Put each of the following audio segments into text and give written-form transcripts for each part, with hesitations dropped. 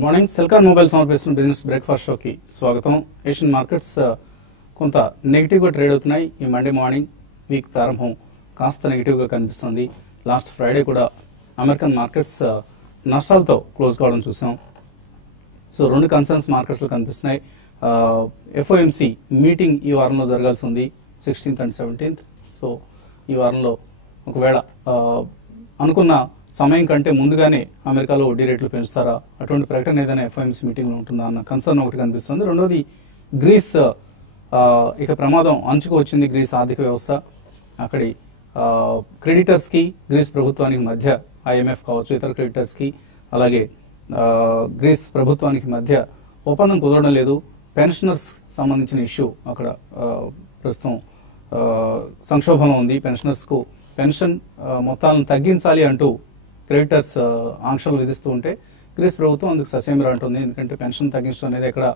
Good morning. సెల్కార్ mobile సమర్పిస్తున్న business breakfast షోకి స్వాగతం. ఏషియన్ మార్కెట్స్ కొంత నెగిటివ్గా ట్రేడ్ అవుతున్నాయి. ఈ మండే మార్నింగ్ వీక్ ప్రారంభం కాస్త నెగిటివ్గా కనిపిస్తుంది. లాస్ట్ ఫ్రైడే కూడా అమెరికన్ మార్కెట్స్ నష్టాలతో క్లోజ్ కావడం చూసాం. సో రెండు కన్సర్న్స్ మార్కెట్స్లో కనిపిస్తున్నాయి. ఎఫ్ఓఎంసి మీటింగ్ ఈ వారంలో జరగాల్సి ఉంది, 16th and 17th. సో ఈ వారంలో ఒకవేళ అనుకున్న సమయం కంటే ముందుగానే అమెరికాలో వడ్డీ రేట్లు పెంచుతారా, అటువంటి ప్రకటన ఏదైనా ఎఫ్ఓఎంసీ మీటింగ్లో ఉంటుందా అన్న కన్సర్న్ ఒకటి కనిపిస్తుంది. రెండోది గ్రీస్ ఇక ప్రమాదం అంచుకు వచ్చింది. గ్రీస్ ఆర్థిక వ్యవస్థ, అక్కడి క్రెడిటర్స్కి గ్రీస్ ప్రభుత్వానికి మధ్య, ఐఎంఎఫ్ కావచ్చు ఇతర క్రెడిటర్స్కి అలాగే గ్రీస్ ప్రభుత్వానికి మధ్య ఒప్పందం కుదరడం లేదు. పెన్షనర్స్ సంబంధించిన ఇష్యూ అక్కడ ప్రస్తుతం సంక్షోభంలో ఉంది. పెన్షనర్స్కు పెన్షన్ మొత్తాలను తగ్గించాలి అంటూ క్రెడిటర్స్ ఆంక్షలు విధిస్తూ ఉంటే గ్రీస్ ప్రభుత్వం అందుకు ససేమిరా అంటుంది. ఎందుకంటే పెన్షన్ తగ్గించడం అనేది ఎక్కడ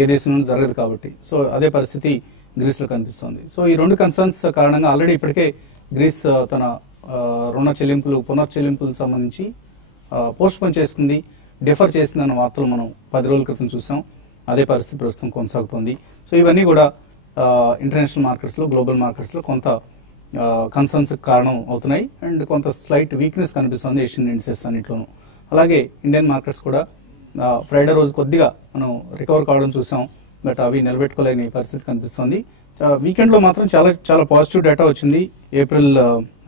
ఏ దేశంలోనూ జరగదు కాబట్టి. సో అదే పరిస్థితి గ్రీస్లో కనిపిస్తుంది. సో ఈ రెండు కన్సర్న్స్ కారణంగా ఆల్రెడీ ఇప్పటికే గ్రీస్ తన రుణ చెల్లింపులు పునర్చెల్లింపులకు సంబంధించి పోస్ట్ పోన్ చేసుకుంది, డిఫర్ చేసిందన్న వార్తలు మనం 10 రోజుల క్రితం చూసాం. అదే పరిస్థితి ప్రస్తుతం కొనసాగుతుంది. సో ఇవన్నీ కూడా ఇంటర్నేషనల్ మార్కెట్స్లో, గ్లోబల్ మార్కెట్స్లో కొంత కన్సర్న్స్ కారణం అవుతున్నాయి. అండ్ కొంత స్లైట్ వీక్నెస్ కనిపిస్తుంది ఏషియన్ ఇండిసెస్ అన్నింటిలోనూ. అలాగే ఇండియన్ మార్కెట్స్ కూడా ఫ్రైడే రోజు కొద్దిగా మనం రికవర్ కావడం చూసాం, బట్ అవి నిలబెట్టుకోలేని పరిస్థితి కనిపిస్తుంది. వీకెండ్లో మాత్రం చాలా చాలా పాజిటివ్ డేటా వచ్చింది. ఏప్రిల్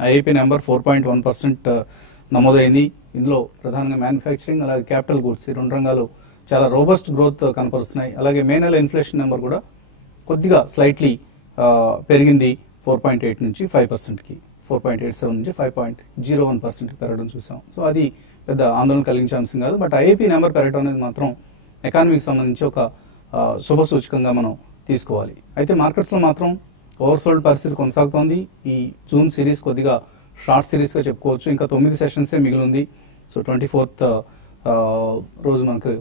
ఐఐపీ నెంబర్ 4.1% నమోదైంది. ఇందులో ప్రధానంగా మ్యానుఫ్యాక్చరింగ్ అలాగే క్యాపిటల్ గూడ్స్ ఈ రెండు రంగాలు చాలా రోబస్ట్ గ్రోత్ కనపరుస్తున్నాయి. అలాగే మే నెల ఇన్ఫ్లేషన్ నెంబర్ కూడా కొద్దిగా స్లైట్లీ పెరిగింది. 4.8 నుంచి 5%కి, 4.87 నుంచి 5.01%కి పెరగడం చూసాం. సో అది పెద్ద ఆందోళన కలిగించే అంశం కాదు. బట్ ఐఐపీ నెంబర్ పెరగడం అనేది మాత్రం ఎకానమీకి సంబంధించి ఒక శుభ సూచకంగా మనం తీసుకోవాలి. అయితే మార్కెట్స్లో మాత్రం ఓవర్సోల్డ్ పరిస్థితి కొనసాగుతోంది. ఈ జూన్ సిరీస్ కొద్దిగా షార్ట్ సిరీస్గా చెప్పుకోవచ్చు. ఇంకా 9 సెషన్సే మిగిలింది. సో 24th రోజు మనకు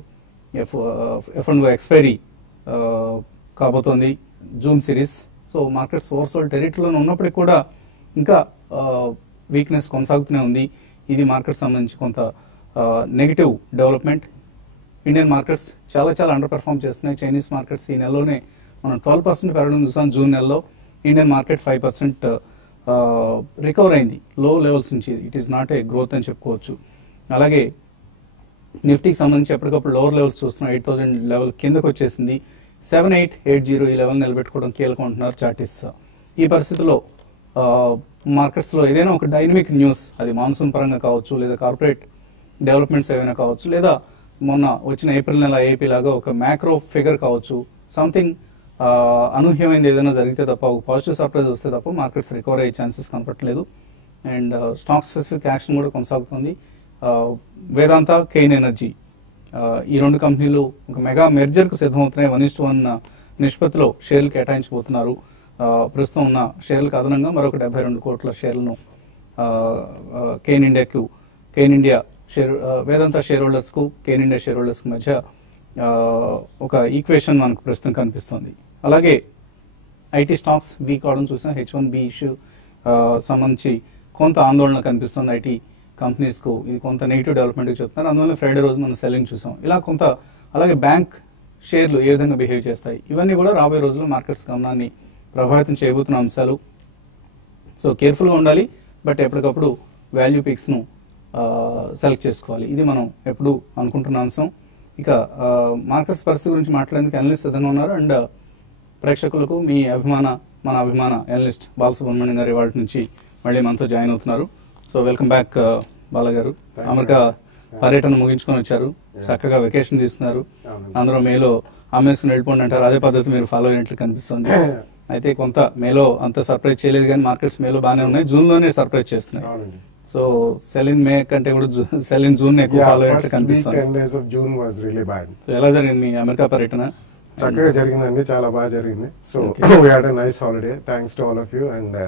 F&O ఎక్స్పైరీ కాబోతోంది June series. So markets oversold టెరిటరీలో ఉన్నప్పటికీ కూడా ఇంకా వీక్నెస్ కొనసాగుతూనే ఉంది. ఇది మార్కెట్ సంబంధించి కొంత నెగిటివ్ డెవలప్మెంట్. ఇండియన్ మార్కెట్స్ చాలా చాలా అండర్ పెర్ఫార్మ్ చేస్తున్నాయి. చైనీస్ మార్కెట్స్ ఈ నెలలోనే మనం 12% పెరగడం చూసాం. జూన్ నెలలో ఇండియన్ మార్కెట్ 5% రికవర్ అయింది లో లెవెల్స్ నుంచి. It is not a growth అని చెప్పుకోవచ్చు. అలాగే నిఫ్టీకి సంబంధించి ఎప్పటికప్పుడు లోవర్ లెవెల్స్ చూస్తున్నాం. 8,000 లెవెల్ కిందకు వచ్చేసింది. 7880 ఈ లెవెల్ నిలబెట్టుకోవడం కీలకం అంటున్నారు చార్టిస్ట్. ఈ పరిస్థితిలో మార్కెట్స్లో ఏదైనా ఒక డైనమిక్ న్యూస్, అది మాన్సూన్ పరంగా కావచ్చు, లేదా కార్పొరేట్ డెవలప్మెంట్స్ ఏమైనా కావచ్చు, లేదా మొన్న వచ్చిన ఏప్రిల్ నెల ఏపీ లాగా ఒక మ్యాక్రో ఫిగర్ కావచ్చు, సంథింగ్ అనూహ్యమైనది ఏదైనా జరిగితే తప్ప, ఒక పాజిటివ్ సర్ప్రైజ్ వస్తే తప్ప మార్కెట్స్ రికవర్ అయ్యే ఛాన్సెస్ కనపట్లేదు. అండ్ స్టాక్ స్పెసిఫిక్ యాక్షన్ కూడా కొనసాగుతుంది. వేదాంత, కెయిన్ ఎనర్జీ ఈ రెండు కంపెనీలు ఒక మెగా మెర్జర్కు సిద్ధమవుతున్నాయి. 1:1 నిష్పత్తిలో షేర్లు కేటాయించబోతున్నారు. ప్రస్తుతం ఉన్న షేర్లకు అదనంగా మరొక 72 కోట్ల షేర్లను కెయిన్ ఇండియా షేర్ వేదాంత షేర్ హోల్డర్స్కు, కెయిన్ ఇండియా షేర్ హోల్డర్స్కు మధ్య ఒక ఈక్వేషన్ మనకు ప్రస్తుతం కనిపిస్తుంది. అలాగే ఐటీ స్టాక్స్ వీక్ అవడం చూసిన H1B ఇష్యూ సంబంధించి కొంత ఆందోళన కనిపిస్తుంది ఐటీ కంపెనీస్కు. ఇది కొంత నెగిటివ్ డెవలప్మెంట్కి చెప్తున్నారు. అందువల్ల ఫ్రైడే రోజు మనం సెల్లింగ్ చూసాం. ఇలా కొంత, అలాగే బ్యాంక్ షేర్లు ఏ విధంగా బిహేవ్ చేస్తాయి, ఇవన్నీ కూడా రాబోయే రోజుల్లో మార్కెట్స్ గమనాన్ని ప్రభావితం చేయబోతున్న అంశాలు. సో కేర్ఫుల్గా ఉండాలి, బట్ ఎప్పటికప్పుడు వాల్యూ పిక్స్ను సెలెక్ట్ చేసుకోవాలి. ఇది మనం ఎప్పుడు అనుకుంటున్న అంశం. ఇక మార్కెట్స్ పరిస్థితి గురించి మాట్లాడేందుకు అనలిస్ట్ సిద్ధంగా ఉన్నారు. అండ్ ప్రేక్షకులకు మన అభిమాన అనలిస్ట్ బాలసుబ్రహ్మణ్యం గారు ఇవాళ నుంచి మళ్ళీ మనతో జాయిన్ అవుతున్నారు. సో వెల్కమ్ బ్యాక్ బాల గారు. అమెరికా పర్యటన ముగించుకొని వచ్చారు, చక్కగా వెకేషన్ తీస్తున్నారు. అందరూ మేలో ఆమెసుకుని వెళ్ళిపోండి అంటారు. అదే పద్ధతి మీరు ఫాలో అయినట్లు కనిపిస్తుంది. అయితే కొంత మేలో అంత సర్ప్రైజ్ చేయలేదు, కానీ మార్కెట్స్ మేలో బాగానే ఉన్నాయి. జూన్ లోనే సర్ప్రైజ్ చేస్తున్నాయి. సో సెలిన్ మే కంటే కూడా సెలిన్ జూన్ ఎక్కువ ఫాలో అయినట్లు కనిపిస్తుంది. సో ఎలా జరిగింది మీ అమెరికా పర్యటన? చక్కగా జరిగిందండి, చాలా బాగా జరిగింది. So we had a nice holiday, thanks to all of you. And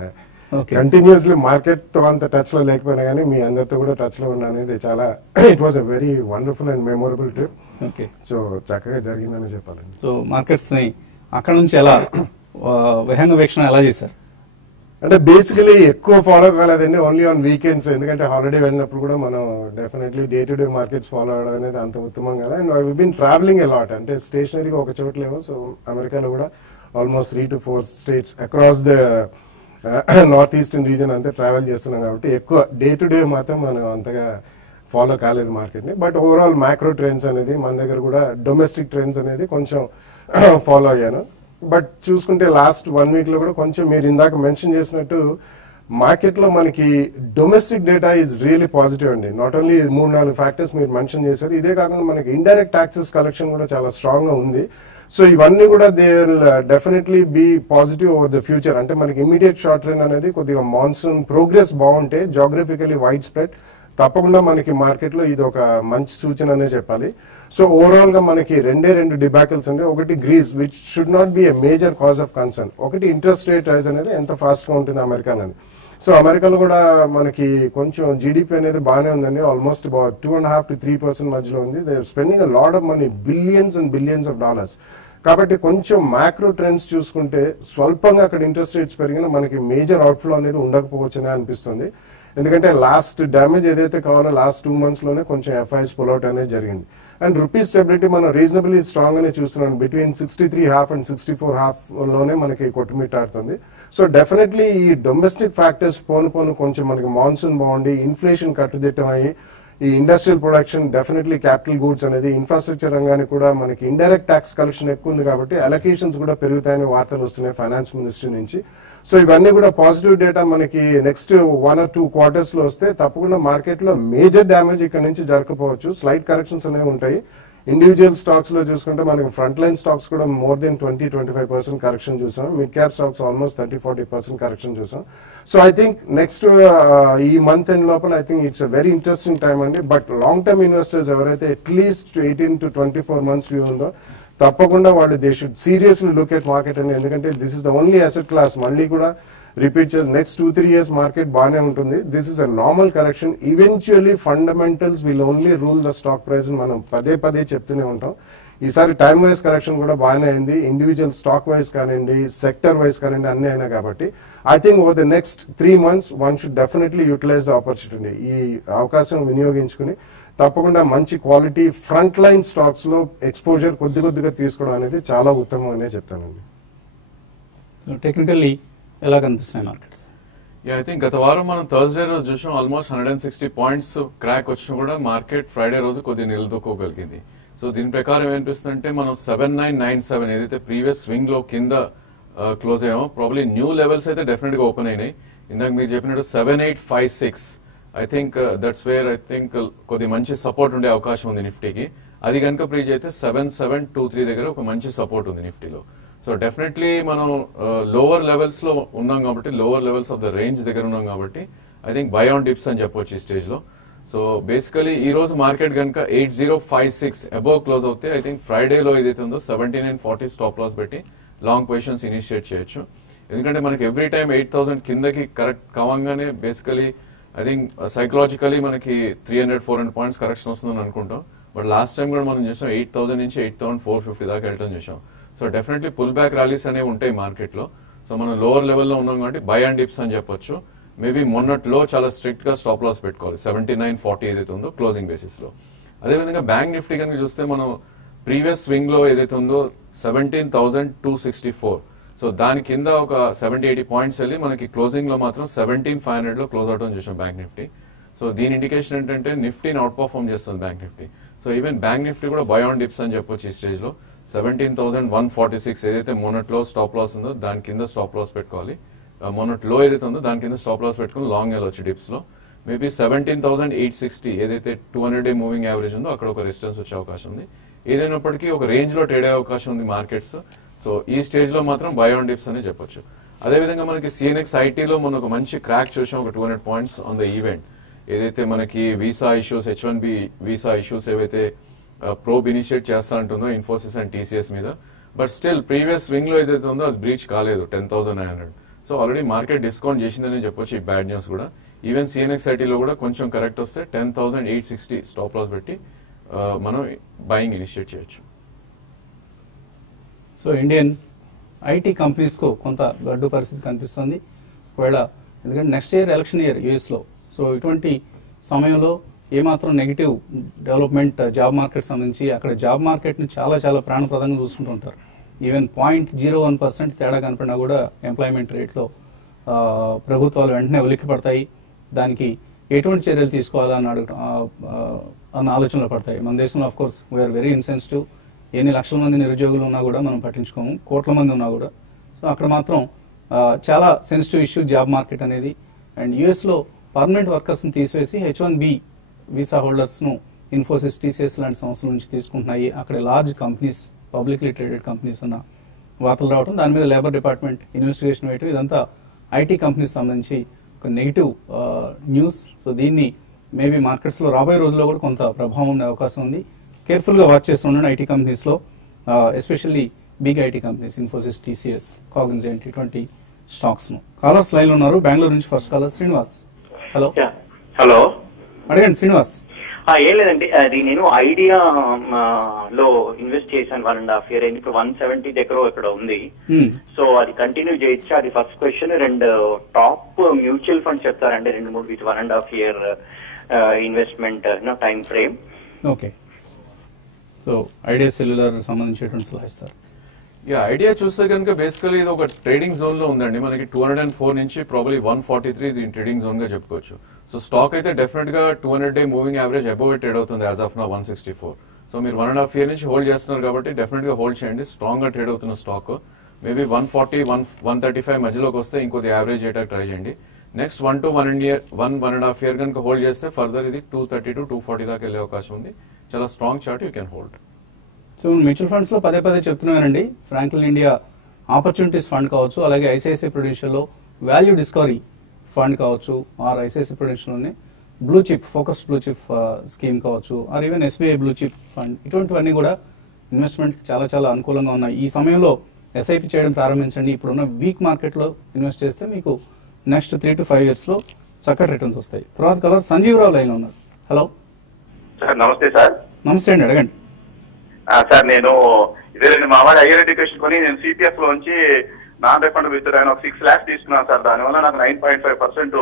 continuously market తో అంత టచ్ లో లేకపోయినా కానీ మీ అందరితో కూడా టచ్ లో ఉండనేది చాలా, it was a very wonderful and memorable trip. So చక్కగా జరిగిందని చెప్పాలండి. సో మార్కెట్స్ ని అక్కడ నుంచి ఎలా విహంగ వీక్షణ ఎలా చేశారు? అంటే బేసికలీ ఎక్కువ ఫాలో కాలేదండి, ఓన్లీ ఆన్ వీకెండ్స్. ఎందుకంటే హాలిడే వెళ్ళినప్పుడు కూడా మనం definitely day to day markets follow అవడం అనేది అంత ఉత్తమం కదా. And I been travelling a lot, అంటే స్టేషనరీగా ఒక చోట లేవు. సో అమెరికాలో కూడా almost 3 to 4 states across the north eastern region అంతా ట్రావెల్ చేస్తున్నాం కాబట్టి ఎక్కువ డే టు డే మాత్రం మనం అంతగా ఫాలో కాలేదు మార్కెట్ని. బట్ ఓవరాల్ మ్యాక్రో ట్రెండ్స్ అనేది మన దగ్గర కూడా, డొమెస్టిక్ ట్రెండ్స్ అనేది కొంచెం ఫాలో అయ్యాను. బట్ చూసుకుంటే లాస్ట్ 1 week లో కూడా కొంచెం మీరు ఇందాక మెన్షన్ చేసినట్టు మార్కెట్ లో మనకి domestic data is really positive అండి. నాట్ ఓన్లీ 3-4 ఫ్యాక్టర్స్ మీరు మెన్షన్ చేశారు, ఇదే కాకుండా మనకి ఇండైరెక్ట్ టాక్సెస్ కలెక్షన్ కూడా చాలా స్ట్రాంగ్ గా ఉంది. సో ఇవన్నీ కూడా they will definitely be positive over the future. అంటే మనకి ఇమీడియట్ షార్ట్ ట్రెండ్ అనేది కొద్దిగా మాన్సూన్ ప్రోగ్రెస్ బాగుంటే, జాగ్రఫికలీ వైడ్ స్ప్రెడ్, తప్పకుండా మనకి మార్కెట్ లో ఇది ఒక మంచి సూచన అనే చెప్పాలి. సో ఓవరాల్ గా మనకి 2 డిబాకిల్స్ అండి. ఒకటి Greece, which should not be a major cause of concern. ఒకటి ఇంట్రెస్ట్ రేట్ రైజ్ అనేది ఎంత ఫాస్ట్ గా ఉంటుంది అమెరికాలో. సో అమెరికాలో కూడా మనకి కొంచెం జీడిపి అనేది బాగానే ఉందండి, ఆల్మోస్ట్ 2.5 to 3% మధ్యలో ఉంది. They are spending a lot of money, billions and billions of dollars. కాబట్టి కొంచెం మ్యాక్రో ట్రెండ్స్ చూసుకుంటే స్వల్పంగా అక్కడ ఇంట్రెస్ట్ రేట్స్ పెరిగినా మనకి మేజర్ అవుట్ఫ్లో అనేది ఉండకపోవచ్చనే అనిపిస్తుంది. ఎందుకంటే లాస్ట్ డ్యామేజ్ ఏదైతే కావాలో లాస్ట్ 2 months లోనే కొంచెం ఎఫ్ఐఎస్ పుల్అవుట్ అనేది జరిగింది. అండ్ రూపీస్ స్టెబిలిటీ మనం రీజనబుల్లీ స్ట్రాంగ్ అనే చూస్తున్నాం, బిట్వీన్ 63.5 and 64.5 లోనే మనకి కొట్టుమిట్టాడుతుంది. సో డెఫినెట్లీ ఈ డొమెస్టిక్ ఫ్యాక్టర్స్ పోను కొంచెం మనకి మాన్సూన్ బాగుండి, ఇన్ఫ్లేషన్ కట్టుదిట్టం అయ్యి, ఈ industrial production, definitely capital goods అనేది, ఇన్ఫ్రాస్ట్రక్చర్ రంగానికి కూడా మనకి ఇండైరెక్ట్ ట్యాక్స్ కలెక్షన్ ఎక్కువ ఉంది కాబట్టి అలొకేషన్స్ కూడా పెరుగుతాయని వార్తలు వస్తున్నాయి ఫైనాన్స్ మినిస్ట్రీ నుంచి. సో ఇవన్నీ కూడా పాజిటివ్ డేటా మనకి నెక్స్ట్ 1 or 2 quarters లో వస్తే తప్పకుండా మార్కెట్ లో మేజర్ డ్యామేజ్ ఇక్కడ నుంచి జరగకపోవచ్చు. స్లైట్ కరెక్షన్స్ అనేవి ఉంటాయి. ఇండివిజువల్ స్టాక్స్ లో చూసుకుంటే మనకి ఫ్రంట్ లైన్ స్టాక్స్ కూడా మోర్ దెన్ 20-25% కరెక్షన్ చూసాం. Mid cap stocks almost 30-40% correction చూసాం. సో ఐ థింక్ నెక్స్ట్ ఈ మంత్ ఎండ్ లోపల I think it's a very interesting time అండి. బట్ లాంగ్ టర్మ్ ఇన్వెస్టర్స్ ఎవరైతే అట్లీస్ట్ 18 to 24 months వ్యూ ఉందో తప్పకుండా వాళ్ళు they should seriously look at market అండి. ఎందుకంటే this is the only asset class, మళ్ళీ కూడా రిపీట్ చేసి నెక్స్ట్ 2-3 years మార్కెట్ బాగానే ఉంటుంది. This is a normal correction. Eventually fundamentals will only rule the stock price మనం పదే చెప్తూనే ఉంటాం. ఈసారి టైమ్ వైజ్ కరెక్షన్ కూడా బాగానే అయింది, ఇండివిజువల్ స్టాక్ వైజ్ కానివ్వండి, సెక్టర్ వైజ్ కానివ్వండి, అన్ని అయినా కాబట్టి I think over the next 3 months one should definitely utilise the opportunity. ఈ అవకాశం వినియోగించుకుని తప్పకుండా మంచి క్వాలిటీ ఫ్రంట్ లైన్ స్టాక్స్ లో ఎక్స్పోజర్ కొద్దిగా తీసుకోవడం అనేది చాలా ఉత్తమం అనే చెప్తానండి. టెక్నికల్లీ ఎలా కనిపిస్తున్నాయి మార్కెట్స్? ఐ థింక్ గత వారం మనం థర్స్డే రోజు చూసాం, ఆల్మోస్ట్ 160 points క్రాక్ వచ్చినా కూడా మార్కెట్ ఫ్రైడే రోజు కొద్దిగా నిలదొక్కోగలిగింది. సో దీని ప్రకారం ఏమనిపిస్తుందంటే మనం 7997 ఏదైతే ప్రీవియస్ స్వింగ్ లో కింద క్లోజ్ అయ్యామో, ప్రాబ్లీ న్యూ లెవెల్స్ అయితే డెఫినెట్ గా ఓపెన్ అయినాయి. ఇందాక మీరు చెప్పినట్టు 7856 I think that's where I think కొద్ది మంచి సపోర్ట్ ఉండే అవకాశం ఉంది నిఫ్టీకి. అది కనుక బ్రీచ్ అయితే 7723 దగ్గర ఒక మంచి సపోర్ట్ ఉంది నిఫ్టీలో. సో డెఫినెట్లీ మనం లోవర్ లెవెల్స్ లో ఉన్నాం కాబట్టి, lower levels of the range దగ్గర ఉన్నాం కాబట్టి I think by on dips అని చెప్పొచ్చు ఈ స్టేజ్ లో. సో బేసికలీ ఈ రోజు మార్కెట్ కనుక 8056 అబోవ్ క్లోజ్ అవుతే ఐ థింక్ ఫ్రైడేలో ఏదైతే ఉందో 7940 స్టాప్ లాస్ పెట్టి లాంగ్ పొజిషన్స్ ఇనిషియేట్ చేయొచ్చు. ఎందుకంటే మనకి ఎవ్రీ టైం 8000 కిందకి కరెక్ట్ కావంగానే బేసికలీ ఐ థింక్ సైకలాజికలీ మనకి 300-400 points కరెక్షన్ వస్తుందని అనుకుంటాం. బట్ లాస్ట్ టైం కూడా మనం చూసాం 8000 నుంచి 8450 దాకా వెళ్ళటం చూసాం. So definitely pull back rallies అనేవి ఉంటాయి మార్కెట్ లో. సో మనం లోవర్ లెవెల్లో ఉన్నాం కాబట్టి బై అండ్ డిప్స్ అని చెప్పొచ్చు. మేబీ మొన్నట్లో చాలా స్ట్రిక్ట్ గా స్టాప్ లాస్ పెట్టుకోవాలి 7940 ఏదైతే ఉందో క్లోజింగ్ బేసిస్ లో. అదేవిధంగా బ్యాంక్ నిఫ్టీ కనుక చూస్తే మనం ప్రీవియస్ స్వింగ్ లో ఏదైతే ఉందో 17,264, సో దాని కింద ఒక 70-80 points వెళ్ళి మనకి క్లోజింగ్ లో మాత్రం 17,500 లో క్లోజ్ అవడం చూసాం బ్యాంక్ నిఫ్టీ. సో దీని ఇండికేషన్ ఏంటంటే నిఫ్టీని అవుట్ పర్ఫార్మ్ చేస్తుంది bank Nifty. So even bank Nifty కూడా బై ఆన్ డిప్స్ అని చెప్పొచ్చు ఈ స్టేజ్ లో. 17,146 ఏదైతే మొన్నట్లో స్టాప్ లాస్ ఉందో దాని కింద స్టాప్ లాస్ పెట్టుకోవాలి. మొన్నట్లో ఏదైతే ఉందో దాని కింద స్టాప్ లాస్ పెట్టుకుని లాంగ్ వెళ్ళొచ్చు డిప్స్ లో. మేబీ 17,860 ఏదైతే 200-day మూవింగ్ యావరేజ్ ఉందో అక్కడ ఒక రెసిస్టెన్స్ వచ్చే అవకాశం ఉంది. ఏదైనప్పటికీ ఒక రేంజ్ లో ట్రేడ్ అయ్యే అవకాశం ఉంది మార్కెట్స్. సో ఈ స్టేజ్ లో మాత్రం బై ఆన్ డిప్స్ అని చెప్పొచ్చు. అదేవిధంగా మనకి సిఎన్ఎక్స్ ఐటీలో మనం ఒక మంచి క్రాక్ చూసాం, ఒక 200 points ఆన్ ద ఈవెంట్. ఏదైతే మనకి visa issues, H1B visa issues ఏవైతే ప్రోబ్ ఇనిషియేట్ చేస్తా ఉంటుందో ఇన్ఫోసిస్ అండ్ టీసీఎస్ మీద, బట్ స్టిల్ ప్రీవియస్ స్వింగ్ లో ఏదైతే ఉందో అది బ్రీచ్ కాలేదు 10,900. సో ఆల్రెడీ మార్కెట్ డిస్కౌంట్ చేసిందని చెప్పొచ్చు ఈ బ్యాడ్ న్యూస్ కూడా. ఈవెన్ సిఎన్ఎక్స్ ఐటీలో కూడా కొంచెం కరెక్ట్ వస్తే 10,860 స్టాప్ లాస్ పెట్టి మనం బయింగ్ ఇనిషియేట్ చేయొచ్చు. సో ఇండియన్ ఐటీ కంపెనీస్ కు కొంత గడ్డు పరిస్థితి కనిపిస్తుంది. ఒకవేళ ఎందుకంటే నెక్స్ట్ ఇయర్ ఎలక్షన్ ఇయర్ యూఎస్లో. సో ఇటువంటి సమయంలో ఏమాత్రం నెగిటివ్ డెవలప్మెంట్ జాబ్ మార్కెట్ సంబంధించి అక్కడ జాబ్ మార్కెట్ని చాలా చాలా ప్రాణప్రదంగా చూసుకుంటూ ఉంటారు. ఈవెన్ 0.01% తేడా కనపడినా కూడా ఎంప్లాయ్మెంట్ రేట్లో ప్రభుత్వాలు వెంటనే ఉలిక్కి పడతాయి. దానికి ఎటువంటి చర్యలు తీసుకోవాలని అన్న ఆలోచనలు పడతాయి. మన దేశంలో of course we are very insensitive. ఎన్ని లక్షల మంది నిరుద్యోగులు ఉన్నా కూడా మనం పట్టించుకోము, కోట్ల మంది ఉన్నా కూడా. సో అక్కడ మాత్రం చాలా సెన్సిటివ్ ఇష్యూ జాబ్ మార్కెట్ అనేది. అండ్ యూఎస్లో పర్మనెంట్ వర్కర్స్ని తీసివేసి H1B వీసా హోల్డర్స్ను ఇన్ఫోసిస్, TCS లాంటి సంస్థల నుంచి తీసుకుంటున్నాయి. అక్కడ large companies, publicly traded companies అన్న వార్తలు రావడం, దాని మీద లేబర్ డిపార్ట్మెంట్ ఇన్వెస్టిగేషన్ వేయటం, ఇదంతా ఐటీ కంపెనీస్ సంబంధించి ఒక నెగిటివ్ న్యూస్. సో దీన్ని మేబీ మార్కెట్స్లో రాబోయే రోజుల్లో కూడా కొంత ప్రభావం ఉండే అవకాశం ఉంది. కేర్ఫుల్గా వాచ్ చేస్తుండండి ఐటీ కంపెనీస్లో, especially big IT companies, Infosys, TCS, Cognizant, ఇటువంటి స్టాక్స్ను. కాలర్స్ లైన్లో ఉన్నారు. బెంగళూరు నుంచి first caller Srinivas. Hello. Hello, అడగండి శ్రీనివాస్. ఏం లేదండి, అది నేను ఐడియా లో ఇన్వెస్ట్ చేశాను 1.5 year అయింది. ఇప్పుడు 170 దగ్గర ఇక్కడ ఉంది. సో అది కంటిన్యూ చేయొచ్చు? అది ఫస్ట్ క్వశ్చన్. రెండు టాప్ మ్యూచువల్ ఫండ్స్ చెప్తారండి, 2-3 with 1.5 year investment time frame. Okay, so idea cellular సంబంధించినటువంటి సలహా ఇస్తారు. ఐడియా చూస్తే కనుక బేసికలీ ఇది ఒక ట్రేడింగ్ జోన్ లో ఉందండి. మనకి 204 నుంచి ప్రాబ్లీ 143 దీని ట్రేడింగ్ జోన్ గా చెప్పుకోవచ్చు. సో స్టాక్ అయితే డెఫినెట్ గా 200-day moving average above trade అవుతుంది యాజ్ ఆఫ్ నా 164. సో మీరు 1.5 year నుంచి హోల్డ్ చేస్తున్నారు కాబట్టి డెఫినెట్ గా హోల్డ్ చేయండి. స్ట్రాంగ్ గా ట్రేడ్ అవుతున్న స్టాక్. మేబీ 140-135 మధ్యలోకి వస్తే ఇంకొద్ది యావరేజ్ చేయడానికి ట్రై చేయండి. నెక్స్ట్ 1 to 1.5 year కనుక హోల్డ్ చేస్తే ఫర్దర్ ఇది 230 to 240 దాకా వెళ్ళే అవకాశం ఉంది. చాలా strong chart, you can hold. So mutual funds లో పదే చెప్తున్నానండి. ఫ్రాంక్లిన్ ఇండియా ఆపర్చునిటీస్ ఫండ్ కావచ్చు, అలాగే ఐసిఐసిఐ ప్రుడెన్షియల్లో వాల్యూ డిస్కవరీ ఫండ్ కావచ్చు, ఆర్ ఐసిఐసిఐ ప్రుడెన్షియల్లోనే blue chip, focus blue chip scheme కావచ్చు, or even SBI blue chip fund, ఇటువంటివన్నీ కూడా ఇన్వెస్ట్మెంట్ చాలా చాలా అనుకూలంగా ఉన్నాయి. ఈ సమయంలో SIP చేయడం ప్రారంభించండి. ఇప్పుడున్న వీక్ మార్కెట్లో ఇన్వెస్ట్ చేస్తే మీకు నెక్స్ట్ 3 to 5 years లో చక్కటి రిటర్న్స్ వస్తాయి. తర్వాత కలర్ సంజీవరావు లైన్ లో ఉన్నారు. Hello sir. నమస్తే సార్. నమస్తే అండి, అడగండి. సార్, నేను మా వాడి హైయర్ ఎడ్యుకేషన్ కొని నేను CPF లోంచి నాన్ రిఫండ్ విత్ ఒక 6 lakhs తీసుకున్నాను సార్. దానివల్ల నాకు 9.5%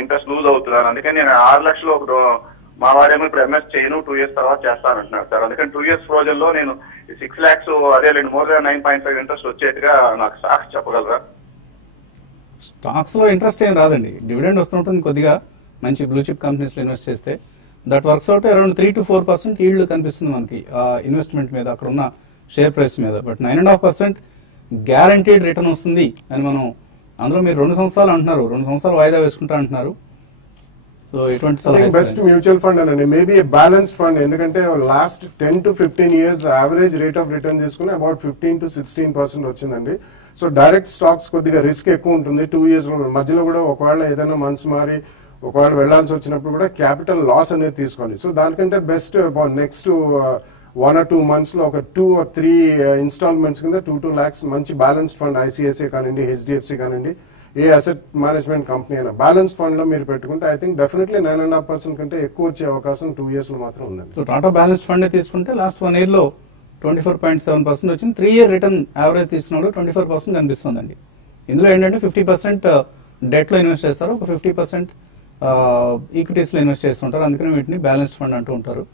ఇంట్రెస్ట్ లూజ్ అవుతున్నాను. అందుకని నేను 6 లక్షలు మా వాడేమో ఇప్పుడు MS చేయను, 2 years తర్వాత చేస్తానంటున్నాడు సార్. అందుకని 2 years రోజుల్లో నేను 6 lakhs అదే మోర్ దాన్ 9.5 ఇంట్రెస్ట్ వచ్చేట్టుగా నాకు స్టాక్స్ చెప్పగలరా? స్టాక్స్ లో ఇంట్రెస్ట్ ఏం రాదండి, డివిడెండ్ వస్తుంటుంది కొద్దిగా. మంచి బ్లూ చిప్ కంపెనీస్ లో ఇన్వెస్ట్ చేస్తే that works out around 3 to 4% yield కనిపిస్తుంది మనకి ఇన్వెస్ట్మెంట్ మీద, అక్కడ ఉన్న షేర్ ప్రైస్ మీద. బట్ 9.5% గ్యారంటీడ్ రిటర్న్ వస్తుంది అని మనం, అందులో మీరు 2 సంవత్సరాలు అంటున్నారు, 2 సంవత్సరాలు వాయిదా వేసుకుంటా అంటున్నారు. సో ఎటువంటి బెస్ట్ మ్యూచువల్ ఫండ్ అనండి, మేబీ బ్యాలెన్స్డ్ ఫండ్. ఎందుకంటే last 10 to 15 years average rate of return తీసుకుని అబౌట్ 15 to 16% వచ్చిందండి. సో డైరెక్ట్ స్టాక్స్ కొద్దిగా రిస్క్ ఎక్కువ ఉంటుంది. 2 years మధ్యలో కూడా ఒకవేళ ఏదైనా మనసు మారి ఒకవేళ వెళ్లాల్సి వచ్చినప్పుడు కూడా క్యాపిటల్ లాస్ అనేది తీసుకోండి. సో దానికంటే బెస్ట్ నెక్స్ట్ 1 or 2 months లో ఒక 2 or 3 ఇన్స్టాల్మెంట్స్ కింద 2 lakhs మంచి బ్యాలెన్స్డ్ ఫండ్, ICICI కానివ్వండి, HDFC కానివ్వండి, ఏ అసెట్ మేనేజ్మెంట్ కంపెనీ అయినా బ్యాలెన్స్ ఫండ్ లో మీరు పెట్టుకుంటే ఐ థింక్ డెఫినెట్లీ 9.5% కంటే ఎక్కువ వచ్చే అవకాశం 2 years లో మాత్రం ఉందండి. సో టాటా బ్యాలెన్స్ ఫండ్ తీసుకుంటే లాస్ట్ 1 year లో 24.7% వచ్చింది. 3 year రిటర్న్ యావరేజ్ తీసుకున్నప్పుడు 24% కనిపిస్తుందండి. ఇందులో ఏంటంటే 50% డెట్ లో ఇన్వెస్ట్ చేస్తారు, ఒక 50% ఈక్విటీస్ లో ఇన్వెస్ట్ చేస్తుంటారు. అందుకని వీటిని బ్యాలెన్స్డ్ ఫండ్ అంటూ ఉంటారు.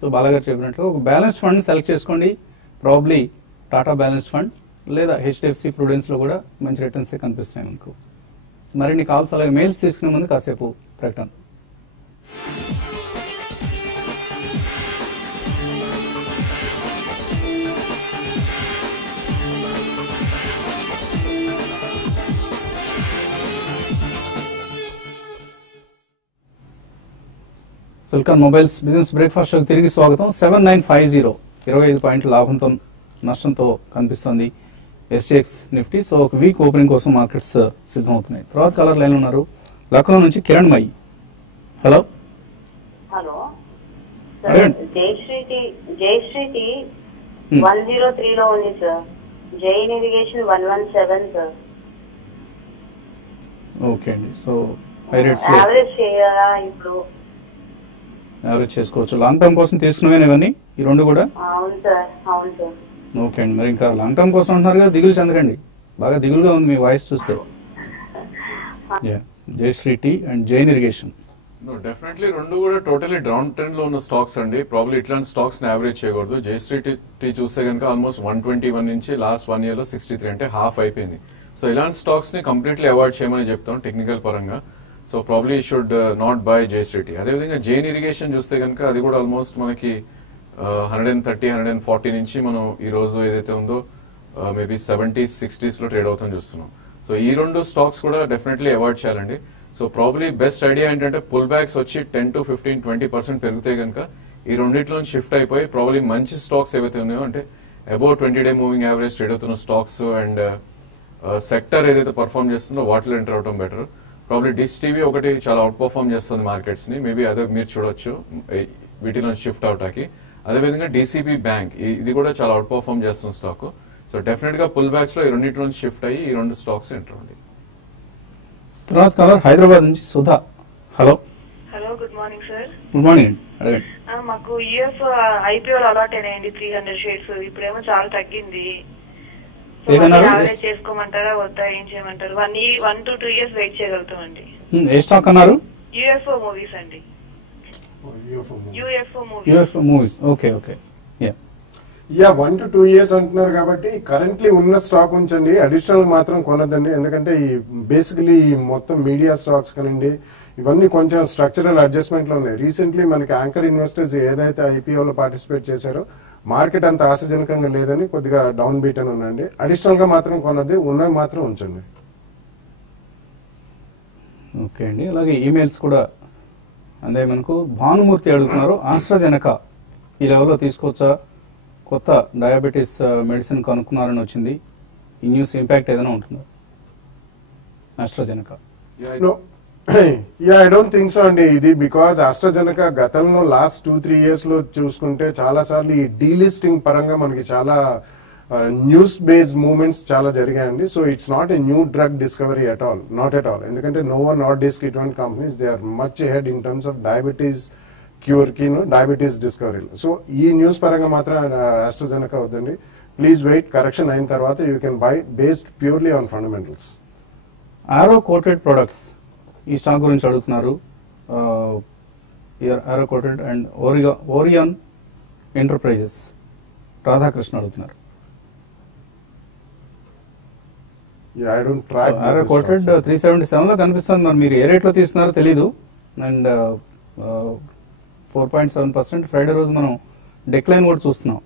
సో బాలాగారు చెప్పినట్లు ఒక బ్యాలెన్స్డ్ ఫండ్ సెలెక్ట్ చేసుకోండి. ప్రాబ్లీ టాటా బ్యాలెన్స్డ్ ఫండ్ లేదా HDFC ప్రుడెన్స్ లో కూడా మంచి రిటర్న్స్ కనిపిస్తున్నాయి మనకు. మరిన్ని కాల్స్ అలాగే మెయిల్స్ తీసుకునే ముందు కాసేపు ప్రకటన. సిల్కాన్ మొబైల్స్ బిజినెస్ బ్రేక్ఫాస్ట్ షోకి తిరిగి స్వాగతం. 7950 25 పాయింట్ల లాభంతో నష్టంతో కనిపిస్తుంది SGX నిఫ్టీ. సో ఒక వీక్ ఓపెనింగ్ కోసం మార్కెట్స్ సిద్ధమవుతున్నాయి. తర్వాత కలర్ లైన్ ఉన్నారు లక్నో నుంచి కిరణ్ మయి. హలో. హలో జయశ్రీటి 103 లో ఉంది sir. Jain irrigation 117 sir. Okay అండి. సో హై రేట్స్ యావరేజ్ చేయాలా? ఇప్పుడు యావరేజ్ చేసుకోవచ్చు. లాంగ్ టర్మ్ కోసం తీసుకున్నవే ఇవన్నీ ఈ రెండు కూడా? అవును సార్, అవును సార్. ఓకే అండి. మరి ఇంకా లాంగ్ టర్మ్ కోసం అంటున్నారు కదా, దిగులు చెందకండి. బాగా దిగులుగా ఉంది మీ వాయిస్ చూస్తే. Jayashree tea and Jain irrigation. Definitely రెండు కూడా టోటలీ డౌన్ ట్రెండ్ లో ఉన్న స్టాక్స్ అండి. ప్రాబ్లీ ఇట్లాంటి స్టాక్స్ ని యావరేజ్ చేయకూడదు. జయశ్రీ టీ చూస్తే కనుక ఆల్మోస్ట్ 121 నుంచి లాస్ట్ 1 year లో 63 అంటే హాఫ్ అయిపోయింది. సో ఇలాంటి స్టాక్స్ ని కంప్లీట్లీ అవాయిడ్ చేయమని చెప్తాం టెక్నికల్ పరంగా. So probably should not buy Jayashree tea. అదేవిధంగా జైన్ ఇరిగేషన్ చూస్తే కనుక అది కూడా ఆల్మోస్ట్ మనకి 130, 140 నుంచి మనం ఈ రోజు ఏదైతే ఉందో మేబీ 70s, 60s లో ట్రేడ్ అవుతాం చూస్తున్నాం. సో ఈ రెండు స్టాక్స్ కూడా డెఫినెట్లీ అవాయిడ్ చేయాలండి. సో ప్రాబ్లీ బెస్ట్ ఐడియా ఏంటంటే పుల్ బ్యాక్స్ వచ్చి 10 to 15, 20% పెరిగితే కనుక ఈ రెండింటిలో షిఫ్ట్ అయిపోయి ప్రాబ్లీ మంచి స్టాక్స్ ఏవైతే ఉన్నాయో అంటే above 20-day moving average trade అవుతున్న స్టాక్స్ అండ్ సెక్టర్ ఏదైతే పర్ఫార్మ్ చేస్తుందో వాటిలో ఎంటర్ అవడం బెటర్. ప్రాబ్లీ డిష్ టీవీ ఒకటి చాలా అవుట్ పర్ఫార్మ్ చేస్తుంది మార్కెట్స్ ని. మేబీ అదే మీరు చూడొచ్చు వీటిలో షిఫ్ట్ అవటానికి. అదేవిధంగా డీసీబీ బ్యాంక్ ఇది కూడా చాలా అవుట్ పర్ఫార్మ్ చేస్తున్న స్టాక్. సో డెఫినెట్ గా పుల్ బ్యాక్స్ లో ఈ రెండింటిలో షిఫ్ట్ అయ్యి ఈ రెండు స్టాక్స్ ఎంటర్ అవ్వండి. తర్వాత కాలర్ హైదరాబాద్ నుంచి Sudha. Hello. Hello, good morning sir. Good morning. అడగండి. మాకు యూఎఫ్ ఐపీఓ అలాట్ అయినాయండి 300 షేర్స్. ఇప్పుడేమో చాలా తగ్గింది. యావరేజ్ చేసుకోమంటారా వద్దా, ఏం చేయమంటారు? 1 to 2 years వెయిట్ చేయగలుగుతామండి. ఏ స్టాక్ అన్నారు? యూఎఫ్ఓ మూవీస్ అండి. UFO movies. Okay okay. Yeah 1 to 2 years అంటున్నారు కాబట్టి కరెంట్లీ ఉన్న స్టాక్ ఉంచండి. అడిషనల్ మాత్రం కొనద్దండి. ఎందుకంటే ఈ బేసికలీ మొత్తం మీడియా స్టాక్స్ కానివ్వండి ఇవన్నీ కొంచెం స్ట్రక్చరల్ అడ్జస్ట్మెంట్ లో ఉన్నాయి. రీసెంట్లీ మనకి యాంకర్ ఇన్వెస్టర్స్ ఏదైతే ఐపీఓలో పార్టిసిపేట్ చేశారో మార్కెట్ అంత ఆశాజనకంగా లేదని కొద్దిగా డౌన్ బీట్ అని ఉందండి. అడిషనల్ గా మాత్రం కొనద్ది, ఉన్నవి మాత్రం ఉంచండి. ఓకే అండి. అలాగే ఈమెయిల్స్ కూడా అందే మనకు భానుమూర్తి అడుగుతున్నారు, ఆస్ట్రాజెనకా ఈ లెవెల్లో తీసుకోవచ్చా? కొత్త డయాబెటీస్ మెడిసిన్ కనుక్కున్నారని వచ్చింది. ఈ న్యూస్ ఇంపాక్ట్ ఏదైనా ఉంటుందా ఆస్ట్రాజెనకా? ఐ డోంట్ థింక్ సో అండి. ఇది బికాస్ ఆస్ట్రాజెనకా గతంలో లాస్ట్ 2-3 years లో చూసుకుంటే చాలా సార్లు ఈ డీలిస్టింగ్ పరంగా మనకి చాలా న్యూస్ బేస్డ్ మూవ్మెంట్స్ చాలా జరిగాయండి. So it's not a new drug discovery at all, not at all. ఎందుకంటే నోవో నార్డిస్క్ ఇటువంటి companies they are much ahead in terms of diabetes cure కి డయాబెటీస్ డిస్కవరీలో. సో ఈ న్యూస్ పరంగా మాత్రం ఆస్ట్రాజెనకా వద్దండి. ప్లీజ్ వెయిట్, కరెక్షన్ అయిన తర్వాత you can buy based purely on fundamentals. Arrow Coated Products ఈ స్టాక్ గురించి అడుగుతున్నారు. Arrow Coated and Orion Enterprises Radhakrishna అడుగుతున్నారు. ఆరో కోటెడ్ 377 లో కనిపిస్తుంది. మరి మీరు ఏ రేట్ లో తీస్తున్నారో తెలీదు. అండ్ 4.7% ఫ్రైడే రోజు మనం డిక్లైన్ కూడా చూస్తున్నాం.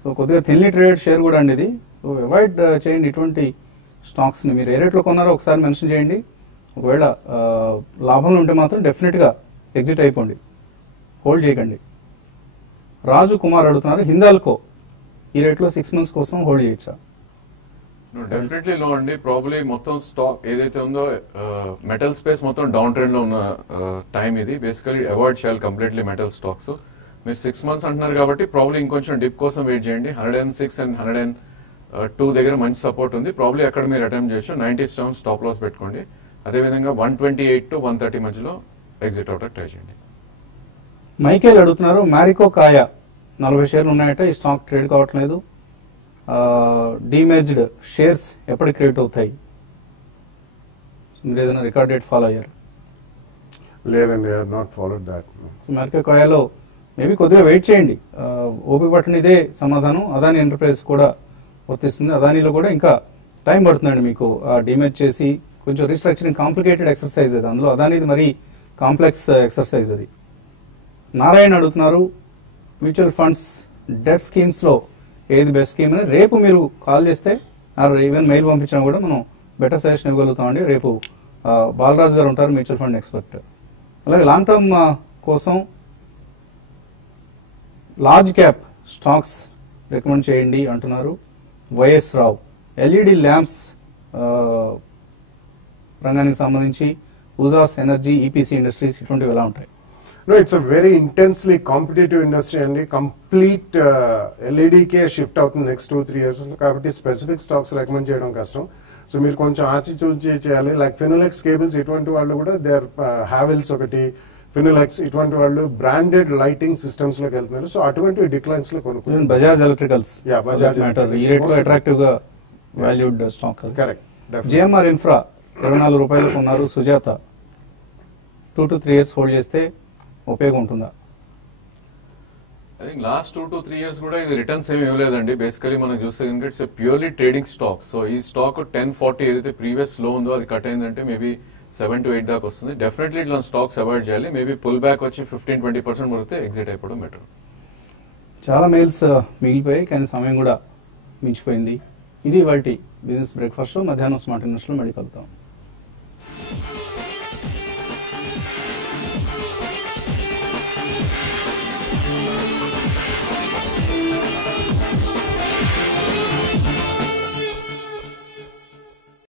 సో కొద్దిగా థిన్లీ ట్రేడెడ్ షేర్ కూడా అండి ఇది. సో అవాయిడ్ చేయండి ఇటువంటి స్టాక్స్ ని. మీరు ఏ రేట్లో కొన్నారో ఒకసారి మెన్షన్ చేయండి. ఒకవేళ లాభంలో ఉంటే మాత్రం డెఫినెట్ గా ఎగ్జిట్ అయిపోండి, హోల్డ్ చేయకండి. రాజు కుమార్ అడుగుతున్నారు, హిందాల్కో ఈ రేట్లో 6 months కోసం హోల్డ్ చేయొచ్చా? డెఫినెట్లీ లో అండి. ప్రాబ్లీ మొత్తం స్టాక్ ఏదైతే ఉందో మెటల్ స్పేస్ మొత్తం డౌన్ ట్రెండ్ లో ఉన్న టైం ఇది. బేసికలీ అవాయిడ్ చేయాలి కంప్లీట్లీ మెటల్ స్టాక్స్. మీరు 6 months అంటున్నారు కాబట్టి ప్రాబ్లీ ఇంకొంచెం డిప్ కోసం వెయిట్ చేయండి. 106 and 102 దగ్గర మంచి సపోర్ట్ ఉంది. ప్రాబ్లీ అక్కడ మీరు అటెంప్ట్ చేయొచ్చు. 90 స్టాప్ లాస్ పెట్టుకోండి. అదేవిధంగా 128 to 130 మధ్యలో ఎగ్జిట్ అవుట్ ట్రై చేయండి. మైకేల్ అడుగుతున్నారు, మ్యారికో కాయ 40 షేర్లు ఉన్నాయట, ఈ స్టాక్ ట్రేడ్ కావట్లేదు. డీమేజ్డ్ షేర్స్ ఎప్పటికి క్రియేట్ అవుతాయి? మీరు ఏదైనా రికార్డ్ డేట్ ఫాలో అయ్యారు? లేదండి, I have not followed that. Marico కాయలో మేబీ కొద్దిగా వెయిట్ చేయండి. ఓపీ బటన్ ఇదే సమాధానం. అదాని ఎంటర్ప్రైజ్ కూడా వర్తిస్తుంది. అదానిలో కూడా ఇంకా టైం పడుతుందండి మీకు డీమేజ్ చేసి. కొంచెం రీస్ట్రక్చరింగ్ కాంప్లికేటెడ్ ఎక్సర్సైజ్ అది. అందులో అదానిది మరీ కాంప్లెక్స్ ఎక్సర్సైజ్ అది. నారాయణ అడుగుతున్నారు, మ్యూచువల్ ఫండ్స్ డెట్ స్కీమ్స్ లో ఏది బెస్ట్ స్కీమ్ అని. రేపు మీరు కాల్ చేస్తే ఈవెన్ మెయిల్ పంపించినా కూడా మనం బెటర్ సజెషన్ ఇవ్వగలుగుతామండి. రేపు బాలరాజు గారు ఉంటారు, మ్యూచువల్ ఫండ్ ఎక్స్పర్ట్. అలాగే లాంగ్ టర్మ్ కోసం లార్జ్ క్యాప్ స్టాక్స్ రికమెండ్ చేయండి అంటున్నారు వైఎస్ రావు. ఎల్ఈడి ల్యాంప్స్ రంగానికి సంబంధించి ఉజాస్ ఎనర్జీ, ఈపీసీ ఇండస్ట్రీస్ ఇటువంటివి ఎలా ఉంటాయి? No, it's a very intensely competitive industry అండి. కంప్లీట్ ఎల్ఈడికే షిఫ్ట్ అవుతుంది నెక్స్ట్ 2-3 years కాబట్టి స్పెసిఫిక్ స్టాక్స్ రికమెండ్ చేయడం కష్టం. సో మీరు కొంచెం ఆచితూచి చేయాలి. లైక్ ఫినోలెక్స్ కేబుల్స్ ఇటువంటి వాళ్ళు కూడా దే ఆర్ హ్యావెల్స్ ఒకటి, ఫినోలెక్స్ ఇటువంటి వాళ్ళు బ్రాండెడ్ లైటింగ్ సిస్టమ్స్ లోకి వెళ్తున్నారు. సో అటువంటి డిక్లైన్స్ లో కొనుక్కుంటారు. బజాజ్ ఎలక్ట్రికల్స్ బజాజ్ అట్రాక్టివ్ గా valued stock. Correct. GMR infra రూపాయలకు ఉన్నారు సుజాత. 2 to 3 years హోల్డ్ చేస్తే ఉపయోగం ఉంటుందా? I think last 2 to 3 years కూడా ఇది రిటర్న్స్ ఏమి ఇవ్వలేదండి. బేసికలీ మనం చూస్తే కనుక it's purely trading stock. So ఈ స్టాక్ 1040 ఏదైతే ప్రీవియస్ లో ఉందో అది కట్ అయిందంటే మేబీ 7 to 8 దాకా వస్తుంది. డెఫినెట్లీ ఇట్లా స్టాక్స్ అవాయిడ్ చేయాలి. మేబీ పుల్ బ్యాక్ వచ్చి 15-20% మురిగితే ఎగ్జిట్ అయిపోవడం బెటర్. చాలా మెయిల్స్ మిగిలిపోయాయి కానీ సమయం కూడా మించిపోయింది. ఇది వాటి బిజినెస్ బ్రేక్ఫాస్ట్. మధ్యాహ్నం స్మార్ట్ ఇన్వెస్ట్లో మళ్ళీ కలుద్దాం.